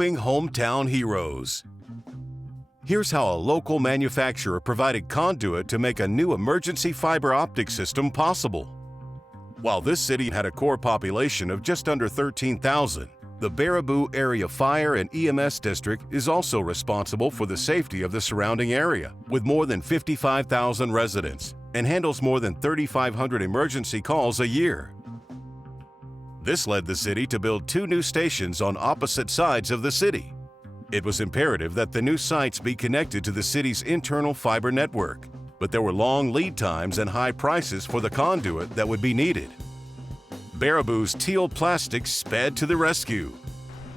helping hometown heroes. Here's how a local manufacturer provided Conduit to make a new emergency fiber optic system possible. While this city had a core population of just under 13,000, the Baraboo Area Fire and EMS District is also responsible for the safety of the surrounding area, with more than 55,000 residents, and handles more than 3,500 emergency calls a year. This led the city to build 2 new stations on opposite sides of the city. It was imperative that the new sites be connected to the city's internal fiber network, but there were long lead times and high prices for the conduit that would be needed. Baraboo's Teel Plastics sped to the rescue.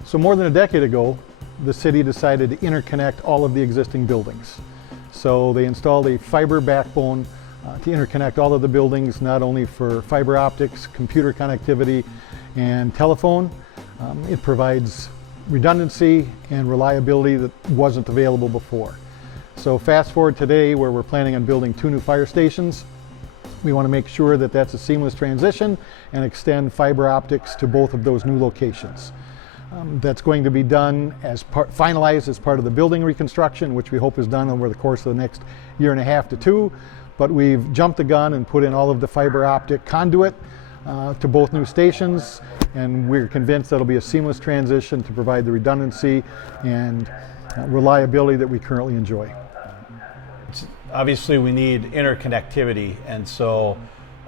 So more than a decade ago, the city decided to interconnect all of the existing buildings. So they installed a fiber backbone to interconnect all of the buildings, not only for fiber optics, computer connectivity, and telephone. It provides redundancy and reliability that wasn't available before. So fast forward today, where we're planning on building 2 new fire stations. We want to make sure that that's a seamless transition and extend fiber optics to both of those new locations. That's going to be done finalized as part of the building reconstruction, which we hope is done over the course of the next 1.5 to 2 years. But we've jumped the gun and put in all of the fiber optic conduit to both new stations, and we're convinced that'll be a seamless transition to provide the redundancy and reliability that we currently enjoy. Obviously, we need interconnectivity, and so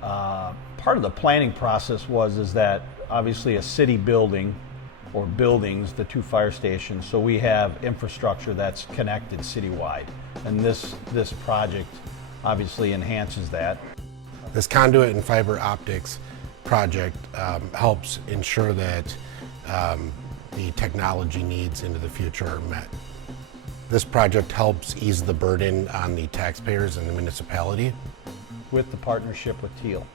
part of the planning process is that obviously a city building or buildings, the 2 fire stations, so we have infrastructure that's connected citywide, and this project obviously enhances that. This conduit and fiber optics project helps ensure that the technology needs into the future are met. This project helps ease the burden on the taxpayers and the municipality. With the partnership with Teel.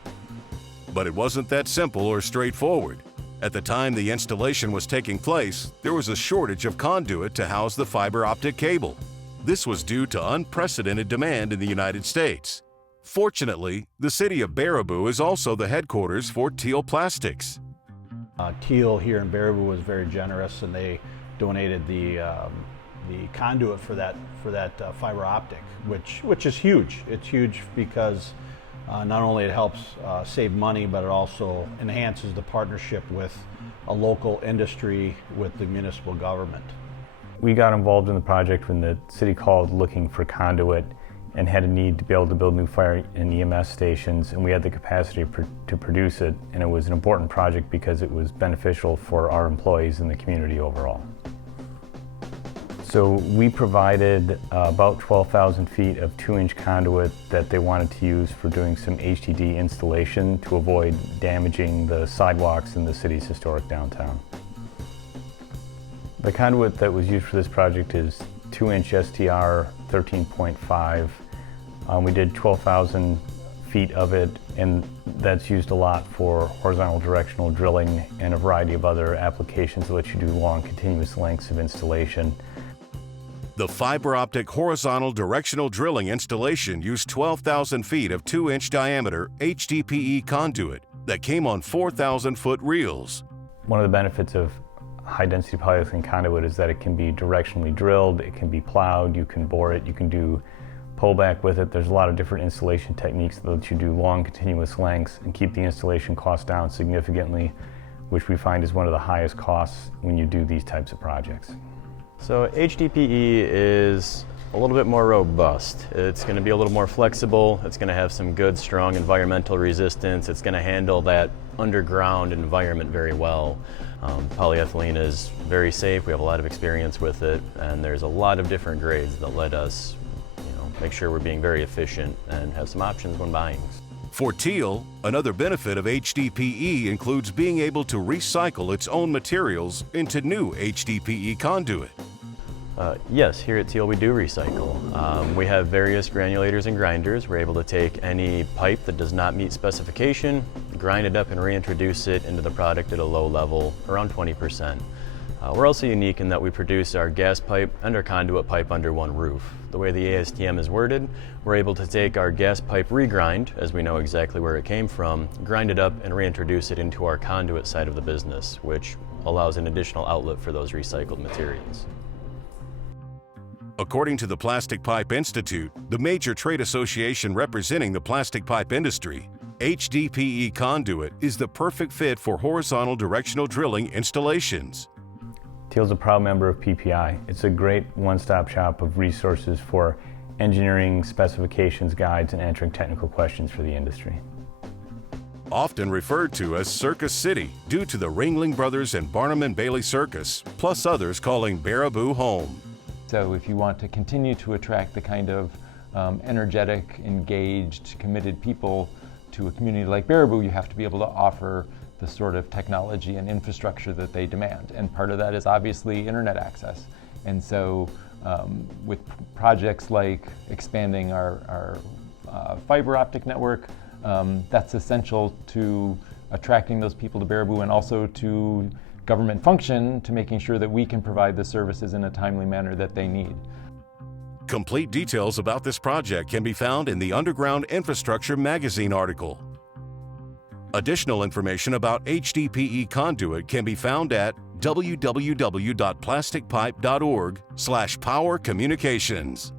But it wasn't that simple or straightforward. At the time the installation was taking place, there was a shortage of conduit to house the fiber optic cable. This was due to unprecedented demand in the United States. Fortunately, the city of Baraboo is also the headquarters for Teel Plastics. Teel here in Baraboo was very generous, and they donated the conduit for that fiber optic, which is huge. It's huge because not only it helps save money, but it also enhances the partnership with a local industry with the municipal government. We got involved in the project when the city called looking for conduit and had a need to be able to build new fire and EMS stations, and we had the capacity to produce it, and it was an important project because it was beneficial for our employees and the community overall. So we provided about 12,000 feet of 2-inch conduit that they wanted to use for doing some HDD installation to avoid damaging the sidewalks in the city's historic downtown. The conduit that was used for this project is 2-inch STR 13.5. We did 12,000 feet of it, and that's used a lot for horizontal directional drilling and a variety of other applications that let you do long continuous lengths of installation. The fiber optic horizontal directional drilling installation used 12,000 feet of 2-inch diameter HDPE conduit that came on 4,000-foot reels. One of the benefits of high-density polyethylene conduit is that it can be directionally drilled, it can be plowed, you can bore it, you can do pullback with it. There's a lot of different installation techniques that let you do long continuous lengths and keep the installation cost down significantly, which we find is one of the highest costs when you do these types of projects. So HDPE is a little bit more robust. It's going to be a little more flexible. It's going to have some good, strong environmental resistance. It's going to handle that underground environment very well. Polyethylene is very safe. We have a lot of experience with it, and there's a lot of different grades that let us, make sure we're being very efficient and have some options when buying. For Teel, another benefit of HDPE includes being able to recycle its own materials into new HDPE conduit. Yes, here at Teel we do recycle. We have various granulators and grinders. We're able to take any pipe that does not meet specification, grind it up and reintroduce it into the product at a low level, around 20%. We're also unique in that we produce our gas pipe and our conduit pipe under one roof. The way the ASTM is worded, we're able to take our gas pipe regrind, as we know exactly where it came from, grind it up and reintroduce it into our conduit side of the business, which allows an additional outlet for those recycled materials. According to the Plastic Pipe Institute, the major trade association representing the plastic pipe industry, HDPE Conduit is the perfect fit for horizontal directional drilling installations. Teel's a proud member of PPI. It's a great one-stop shop of resources for engineering, specifications, guides, and answering technical questions for the industry. Often referred to as Circus City due to the Ringling Brothers and Barnum and Bailey Circus, plus others calling Baraboo home. So if you want to continue to attract the kind of energetic, engaged, committed people to a community like Baraboo, you have to be able to offer the sort of technology and infrastructure that they demand. And part of that is obviously internet access. And so with projects like expanding our fiber optic network, that's essential to attracting those people to Baraboo and also to government function to making sure that we can provide the services in a timely manner that they need. Complete details about this project can be found in the Underground Infrastructure magazine article. Additional information about HDPE Conduit can be found at www.plasticpipe.org/powercommunications.